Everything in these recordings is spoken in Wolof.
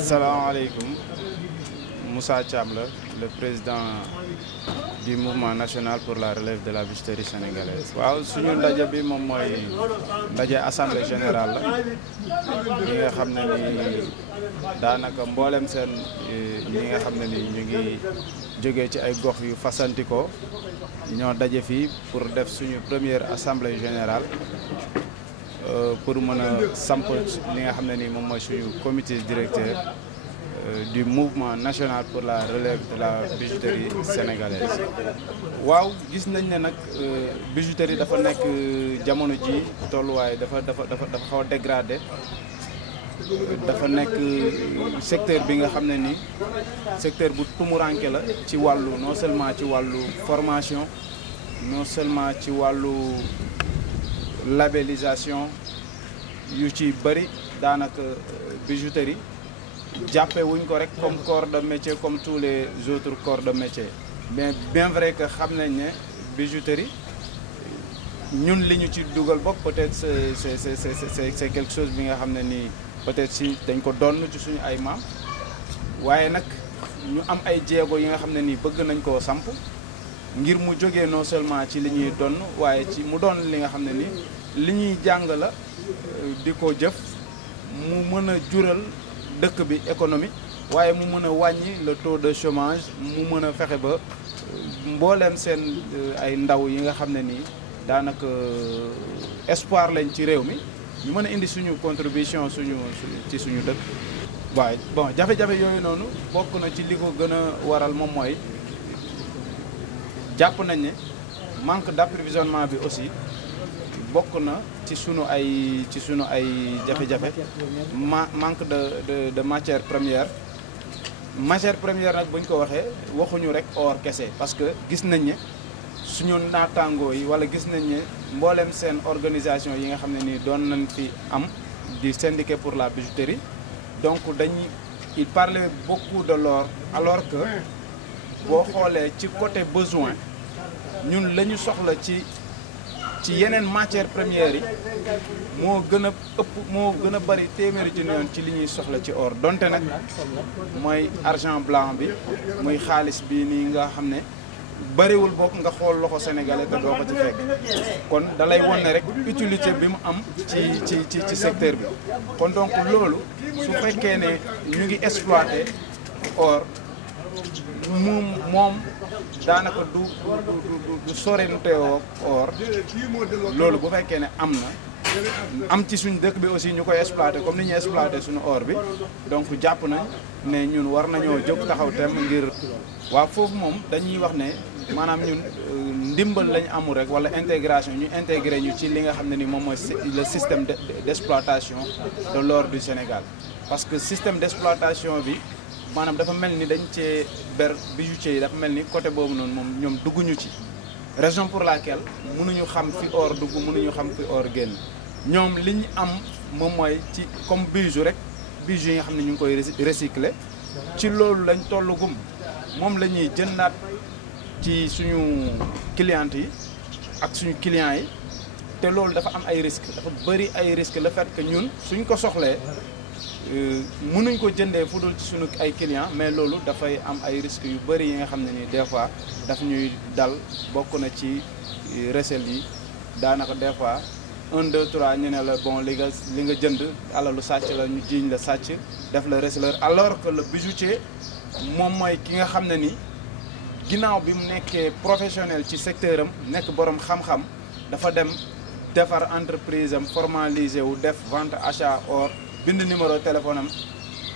Salam alaikum, Moussa Thiam, le président du mouvement national pour la relève de la bijouterie sénégalaise. Waaw suñu ndaje bi moom mooy ndaje assemblée générale la ñi nga xam ne ni daanaka mboolem seen ñi nga xam ne ni ñu ngi jógee ci ay gox yu fasantikoo ñoo daje fii pour def suñu première assemblée générale pour mën a samp li nga xam ne ni moom mooy suñu comité directeur du mouvement national pour la relève de la bijouterie sénégalaise. waaw gis nañ ne nag bijouterie dafa nekk jamono ji tolluwaay dafa xaw a dégradé dafa nekk secteur bi nga xam ne ni secteur bu tumuranke la ci wàllu non seulement ci wàllu formation non seulement ci wàllu labellisation yu ci bëri daanaka bijouterie jàppe wuñ ko rek comme corps de métier comme tous les autres corps de métier, mais bien vrai que xam nañ ne bijouterie ñun li ñu ci dugal bopp peut-être c'est quelque chose bi nga xam ne nii peut-être si dañ ko donn ci suñu ay maam, waaye nag ñu am ay jéego yi nga xam ne nii bëgg nañ koo samp ngir mu jógee non seulement ci li ñuy donn waaye ci mu doon li nga xam ne ni li ñuy jàng la di ko jëf mu mën a jural dëkk bi économie, waaye mu mën a wàññi le taux de chômage, mu mën a fexe ba mbooleem seen ay ndaw yi nga xam ne nii daanaka espoir lañ ci réew mi ñu mën a indi suñu contribution ci suñu dëkk. waaye bon jafe-jafe yooyu noonu bokk na ci li ko gën a waral moom mooy jàpp nañ ne manque d'approvisionnement bi aussi bokk na ci sunu ay jafe-jafe, manque de matière première nag buñ ko waxee waxuñu rek or kese, parce que gis nañ ne suñu naataangoo yi wala gis nañ ne mboolem seen organisation yi nga xam ne nii doon nañ fi am di syndicat pour la bijouterie, donc il parlait beaucoup de l'or, alors que boo xoolee ci côté besoin ñun la ñu soxla ci yeneen matières premières yi moo gën a bari téeméeri junni yoon ci li ñuy soxla ci or, donte nag mooy argent blanc bi muy xaalis bi nii nga xam ne bariwul bokk nga xool loxo sénégalais te doo ko ci fekk, kon dalay won ne rek utilité bi mu am ci secteur bi. kon donc loolu su fekkee ne ñu ngi exploiter or moom daanaka du sorentewoo or, loolu bu fekkee ne am ci suñ dëkk bi aussi ñu koy exploiter comme ni ñuy exploiter suñu or bi, donc jàpp nañ ne ñun war nañoo jóg taxaw tem ngir waaw foofu moom dañuy wax ne maanaam ñun ndimbal lañ amul rek wala intégration ñu intégré ñu ci li nga xam ne ni moom mooy le système d'exploitation de l'or du Sénégal, parce que système d'exploitation bi maanaam dafa mel ni dañ cee ber bijoutier yi, dafa mel ni côté boobu noonu moom ñoom dugguñu ci, raison pour laquelle mënuñu xam fi or dugg, mënuñu xam fi or génn. ñoom li ñu am moom mooy ci comme bijou rek, bijou yi nga xam ne ñu ngi koy recycler, ci loolu lañ tollugum, moom la ñuy jëndaat ci suñu clientes yi ak suñu clients yi, te loolu dafa am ay risques, dafa bëri ay risques, le fait que ñun suñ ko soxlee mënuñ ko jëndee fu dul ci suñu ay clients, mais loolu dafay am ay risques yu bëri yi nga xam ne ni des fois daf ñuy dal, bokk na ci recel yi daanaka des fois 1 2 3 ñu ne la bon li nga jënd alalu sàcc la, ñu jiiñ la sàcc def la receleur, alors que le bijoutier moom mooy ki nga xam ne ni ginnaaw bi mu nekkee professionnel ci secteur am, nekk borom xam-xam, dafa dem defar entreprise am, formalisé wu, def vente achat or, bind numéro téléphone am,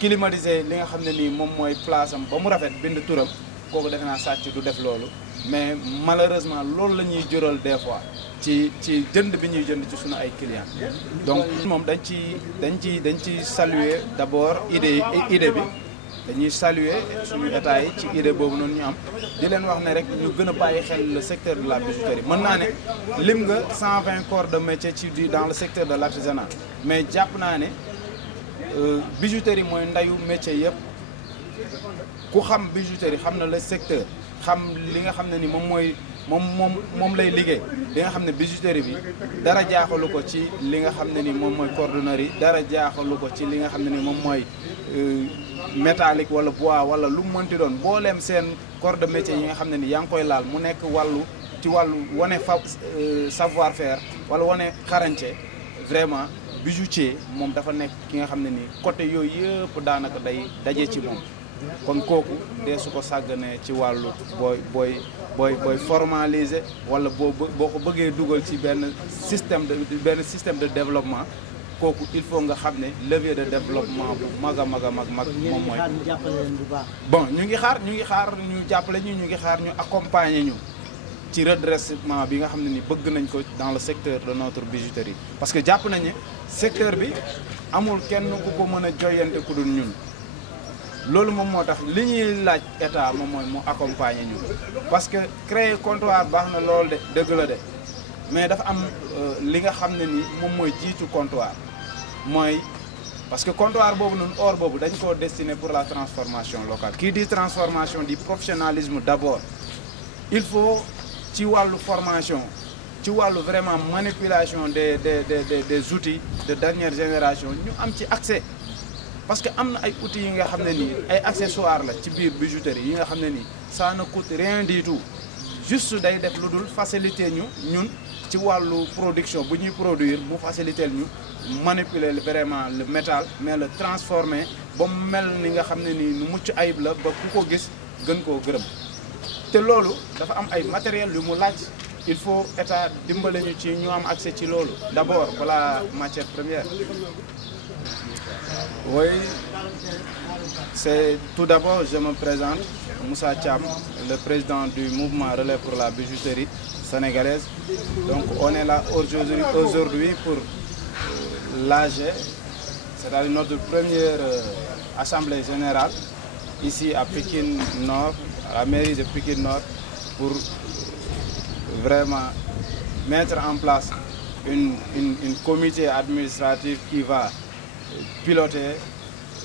climatisé li nga xam ne nii moom mooy place am ba mu rafet, bind turam, kooku defe naa sàcc du def loolu. mais malheureusement loolu la ñuy jural des fois ci jënd bi ñuy jënd ci suñu ay clients. donc moom dañ ci saluer d'abord idée bi, dañuy saluer suñu état yi ci idée boobu noonu ñu am, di leen wax ne rek ñu gën a bàyyi xel le secteur de la bijouterie. mën naa ne lim nga 120 corps de métier dans le secteur de l'artisanat, mais jàpp naa ne bijouterie mooy ndayu métier yëpp, ku xam bijouterie xam na le secteur xam li nga xam ne ni moom lay liggéey li nga xam ne bijouterie bi dara jaaxalu ko ci li nga xam ne ni moom mooy cordonnerie dara jaaxalu ko ci li nga xam ne ni moom mooy métallique wala bois wala lu mu mënti doon booleem seen corps de métier yi nga xam ne ni yaa ngi koy laal mu nekk ci wàllu wane savoir faire wala wane xarañte vraiment bijoutier moom dafa nekk ki nga xam ne nii côté yooyu yëpp daanaka day daje ci moom kon kooku dee su ko sàgganee ci wàllu booy formaliser wala boo ko bëggee dugal ci benn système de développement kooku il faut nga xam ne levier de développement bu mag a mag moom mooy. bon ñu ngi xaar ñu jàppale ñu ngi xaar ñu accompagner ñu ci redressement bi nga xam ne ni bëgg nañ ko dans le secteur de notre bijouterie parce que jàpp nañu secteur bi amul kenn ku ko mën a joyante ku dul ñun. loolu moom moo tax li ñuy laaj état moom mooy mu accompagner ñu parce que créer comptoir baax na loolu de dëgg la de mais dafa am li nga xam ne ni moom mooy jiitu comptoir mooy parce que comptoir boobu noonu or boobu dañ koo destiné pour la transformation locale. Qui dit transformation dit professionnalisme d'abord il faut ci wàllu formation ci wàllu vraiment manipulation des outils de dernière génération ñu am ci accès. parce que am na ay outils yi nga xam ne nii ay accessoires la ci biir bijouterie yi nga xam ne nii ça ne coûte rien du tout juste day def lu dul faciliter ñun ci wàllu production bu ñuy produire mu faciliter ñu manipuler vraiment le métal mais le transformer ba mu mel ni nga xam ne nii nu mucc ayib la ba ku ko gis gën koo gërëm te loolu dafa am ay matériel yu mu laaj il faut état dimbale ñu ci ñu am accès ci loolu d'abord voilà matière première. Oui, c'est tout d'abord, je me présente, Moussa Thiam, le président du mouvement Relais pour la bijouterie sénégalaise. Donc on est là aujourd'hui pour l'AG, c'est-à-dire notre première assemblée générale ici à Pékin Nord, à la mairie de Pékin Nord, pour vraiment mettre en place une comité administratif qui va piloter,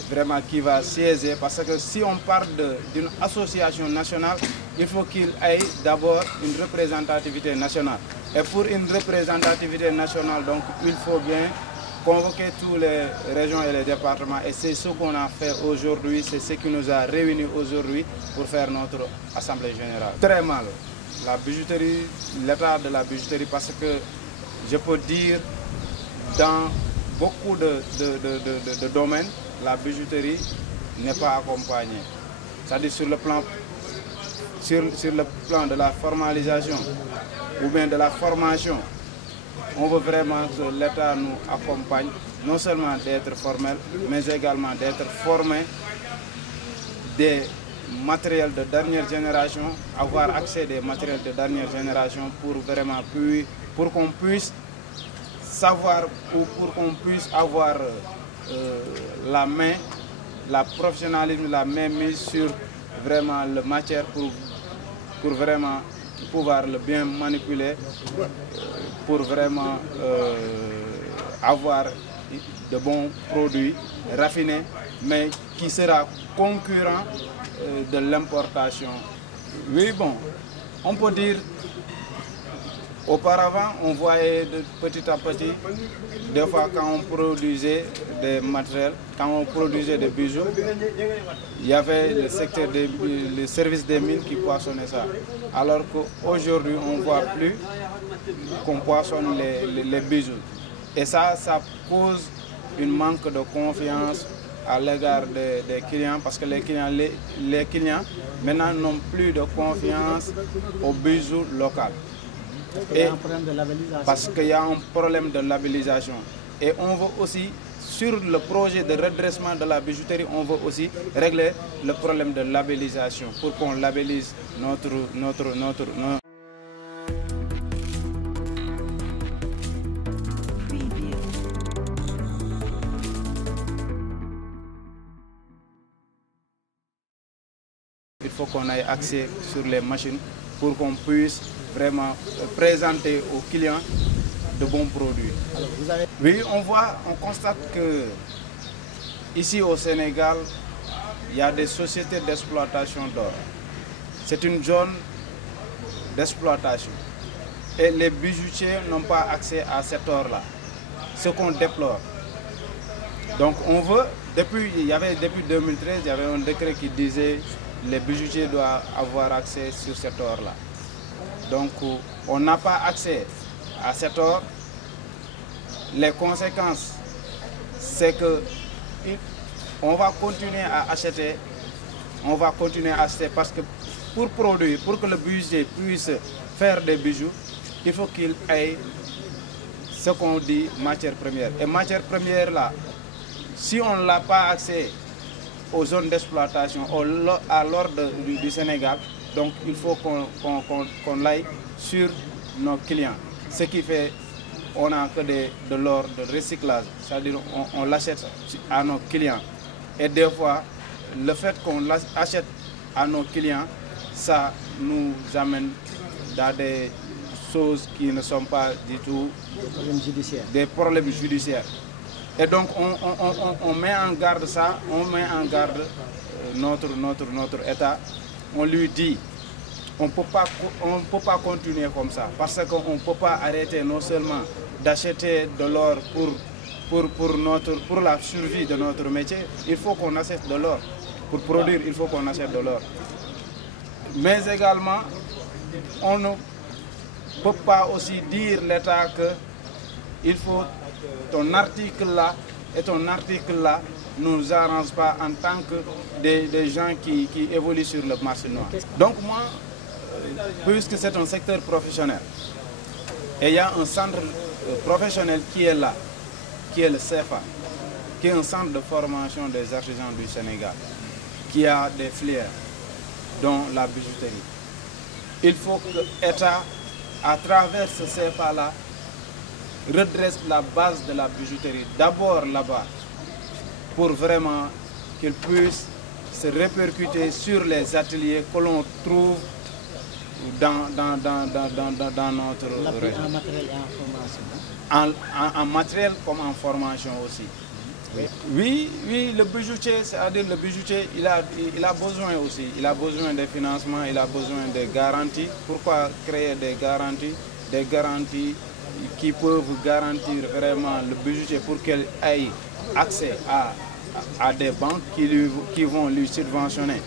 vraiment qui va siéger, parce que si on parle d'une association nationale, il faut qu'il ait d'abord une représentativité nationale. Et pour une représentativité nationale, donc, il faut bien convoquer tous les régions et les départements. Et c'est ce qu'on a fait aujourd'hui, c'est ce qui nous a réunis aujourd'hui pour faire notre assemblée générale. Très mal, la bijouterie, l'état de la bijouterie, parce que je peux dire dans beaucoup de domaines, la bijouterie n'est pas accompagnée. C'est-à-dire sur le plan de la formalisation ou bien de la formation, on veut vraiment que l'État nous accompagne, non seulement d'être formel, mais également d'être formé des matériels de dernière génération, avoir accès des matériels de dernière génération pour vraiment pour qu'on puisse savoir ou pour qu'on puisse avoir la main, la professionnalisme, la main mise sur vraiment la matière pour vraiment pouvoir le bien manipuler, pour vraiment avoir de bons produits raffinés, mais qui sera concurrent de l'importation. Oui, bon, on peut dire, auparavant, on voyait de petit à petit, des fois quand on produisait des matériels, quand on produisait des bijoux, il y avait le secteur le service des mines qui poissonnait ça. Alors qu'aujourd'hui, on ne voit plus qu'on poissonne les bijoux. Et ça cause un manque de confiance à l'égard des clients, parce que les clients maintenant n'ont plus de confiance aux bijoux locaux. Et parce qu'il y a un problème de labellisation. Et on veut aussi, sur le projet de redressement de la bijouterie, on veut aussi régler le problème de labellisation pour qu'on labellise notre. Il faut qu'on ait accès sur les machines pour qu'on puisse vraiment présenter aux clients de bons produits. Alors, oui, on constate que ici au Sénégal, il y a des sociétés d'exploitation d'or. C'est une zone d'exploitation. Et les bijoutiers n'ont pas accès à cet or-là. Ce qu'on déplore. Donc on veut, depuis 2013, il y avait un décret qui disait que les bijoutiers doivent avoir accès sur cet or-là. Donc on n'a pas accès à cet or. Les conséquences, c'est que on va continuer à acheter. On va continuer à acheter parce que pour produire, pour que le bijoutier puisse faire des bijoux, il faut qu'il ait ce qu'on dit matière première. Et matière première là, si on n'a pas accès aux zones d'exploitation, à l'or du Sénégal, donc il faut qu'on l'aille sur nos clients. Ce qui fait on n'a que de l'or de recyclage, c'est-à-dire on l'achète à nos clients. Et des fois, le fait qu'on l'achète à nos clients, ça nous amène dans des choses qui ne sont pas du tout des problèmes judiciaires. Et donc on met en garde ça, on met en garde notre État. On lui dit, on ne peut pas continuer comme ça, parce qu'on ne peut pas arrêter non seulement d'acheter de l'or pour la survie de notre métier, il faut qu'on achète de l'or. Pour produire, il faut qu'on achète de l'or. Mais également, on ne peut pas aussi dire l'État que il faut ton article là et ton article là ne nous arrange pas en tant que des gens qui évoluent sur le marché noir. Donc moi, puisque c'est un secteur professionnel, et il y a un centre professionnel qui est là, qui est le CFA, qui est un centre de formation des artisans du Sénégal, qui a des filières, dont la bijouterie. Il faut que l'État, à travers ce CFA-là, redresse la base de la bijouterie, d'abord là-bas, pour vraiment qu'il puisse se répercuter sur les ateliers que l'on trouve dans notre région. En matériel et en formation. En matériel comme en formation aussi. Oui, le bijoutier, c'est-à-dire le bijoutier, il a besoin aussi, il a besoin de financement, il a besoin de garanties. Pourquoi créer des garanties? Des garanties qui peuvent garantir vraiment le bijoutier pour qu'il ait accès à des banques qui vont lui subventionner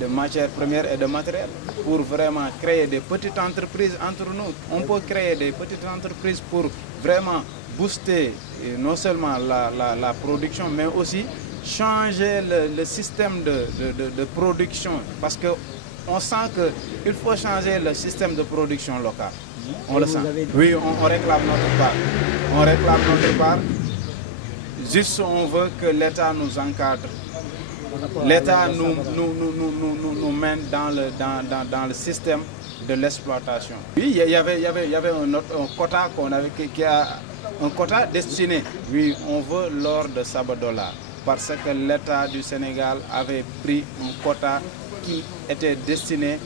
de matières premières et de matériel pour vraiment créer des petites entreprises entre nous. On peut créer des petites entreprises pour vraiment booster non seulement la production, mais aussi changer le système de production, parce qu'on sent qu'il faut changer le système de production local. On le sent. Oui, on réclame notre part. On réclame notre part. Juste on veut que l'État nous encadre. L'État nous mène dans le système de l'exploitation. Oui, il y avait un quota un quota destiné. Oui, on veut l'or de Sabodala parce que l'État du Sénégal avait pris un quota qui était destiné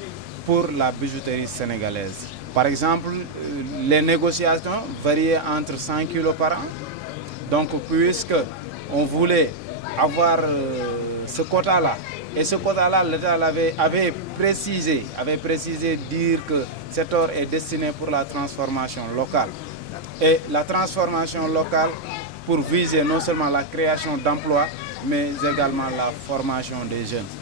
pour la bijouterie sénégalaise. Par exemple, les négociations variaient entre 100 kilos par an. Donc, puisque on voulait avoir ce quota-là, et ce quota-là, l'État avait précisé, dire que cet or est destiné pour la transformation locale. Et la transformation locale pour viser non seulement la création d'emplois, mais également la formation des jeunes.